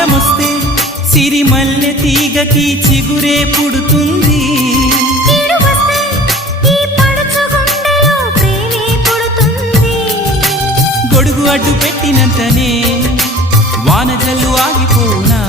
కాలమొస్తే సిరిమల్లె తీగకి చిగురే పుడుతుంది. గొడుగు అడ్డు పెట్టినంతనే వాన జల్లు ఆగిపోనా.